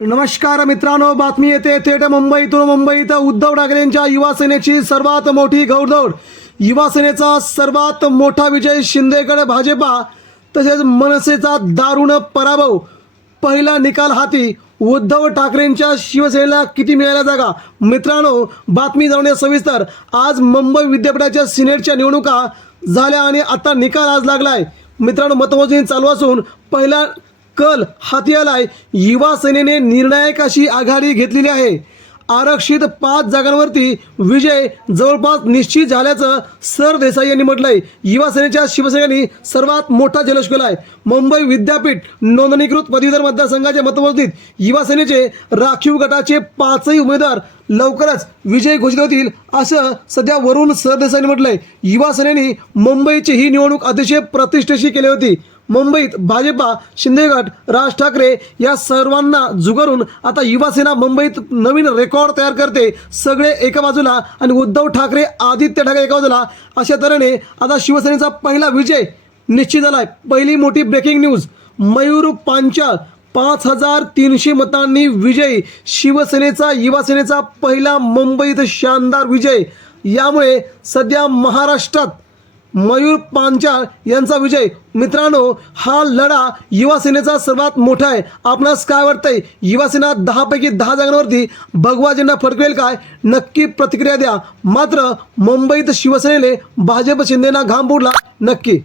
नमस्कार मित्रांनो बातमी येते थेट मुंबईतून. मुंबईत उद्धव ठाकरेंच्या युवासेनेची सर्वात मोठी घौडदौड युवासेनेचा सर्वात मोठा विजय शिंदेकडे भाजपा तसेच मनसेचा दारुण पराभव. पहिला निकाल हाती उद्धव ठाकरेंच्या शिवसेनेला किती मिळाल्या जागा? मित्रांनो बातमी जाणूया सविस्तर. आज मुंबई विद्यापीठाच्या सिनेटच्या निवडणुका झाल्या आणि आता निकाल आज लागलाय. मित्रांनो मतमोजणी चालू असून पहिला कल हाती आलाय युवा सेनेने निर्णायक अशी आघाडी घेतलेली आहे. आरक्षित पाच जागांवरती विजय जवळपास निश्चित झाल्याचं सर देसाई यांनी म्हटलंय. युवा सेनेच्या शिवसेनेने सर्वात मोठा जल्लोष केलाय. मुंबई विद्यापीठ नोंदणीकृत पदवीधर मतदारसंघाच्या मतमोजणीत युवा सेनेचे राखीव गटाचे पाचही उमेदवार लवकरच विजय घोषित होतील असं सध्या वरून सरदेसाईंनी म्हटलंय. युवा सेनेने मुंबईची ही निवडणूक अतिशय प्रतिष्ठेशी केली होती. मुंबईत भाजपा शिंदेगट राज ठाकरे या सर्वांना जुगारून आता युवासेना मुंबईत नवीन रेकॉर्ड तयार करते. सगळे एका बाजूला आणि उद्धव ठाकरे आदित्य ठाकरे एका बाजूला. अशा तऱ्हेने आता शिवसेनेचा पहिला विजय निश्चित झाला आहे पहिली मोठी ब्रेकिंग न्यूज मयूर पांचाळ पाच हजार तीनशे मतांनी विजय. शिवसेनेचा युवासेनेचा पहिला मुंबईत शानदार विजय. यामुळे सध्या महाराष्ट्रात मयूर पांचाळ यांचा विजय. मित्रांनो हा लढा युवासेनेचा सर्वात मोठा आहे. आपणास काय वाटतंय? युवासेना दहापैकी दहा जागांवरती भगवा झेंडा फडकवेल काय? नक्की प्रतिक्रिया द्या. मात्र मुंबईत शिवसेनेने भाजप शिंदेना घाम बुडला. नक्की.